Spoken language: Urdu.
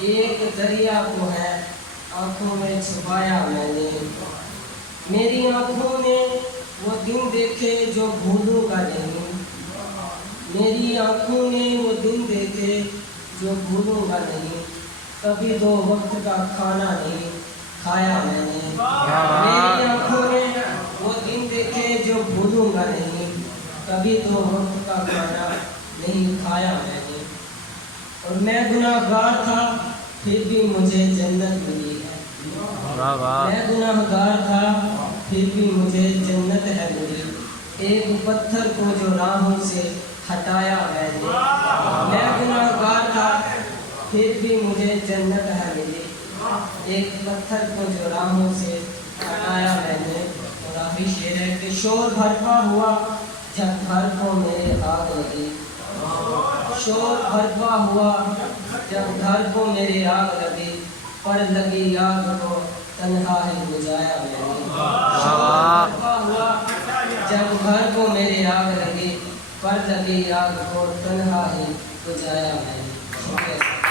ایک دریا کو ہے آنکھوں میں چھپایا میں نے، میری آنکھوں نے وہ دن دیکھے جو بھولوں گا نہیں، میری آنکھوں نے وہ دن دیکھے جو بھولوں گا نہیں، کبھی دو وقت کا کھانا نہیں کھایا میں نے، میری آنکھوں نے وہ دن دیکھے جو بھولوں گا نہیں، کبھی دو وقت کا کھانا نہیں کھایا میں نے، اور میں گناہ گار تھا پھر بھی مجھے جنت ملی ہے، میں گناہ گار تھا پھر بھی مجھے جنت ہے ملی، ایک پتھر کو جو راہوں سے ہٹایا میں نے، میں گناہ گار تھا پھر بھی مجھے جنت ہے ملی، ایک پتھر کو جو راہوں سے ہٹایا میں نے۔ اور آخری شعر ہے کہ شور بھرپا ہوا جب گھر کو میرے آگ لگی، شور بھرپا ہوا جب گھر کو میرے آگ لگی، پر لگی آگ کو تنہا ہی بجھایا میں نے، شور بھرپا ہوا جب گھر کو میرے آگ لگی، پر لگی آگ کو تنہا ہی بجھایا میں نے۔ شکریہ۔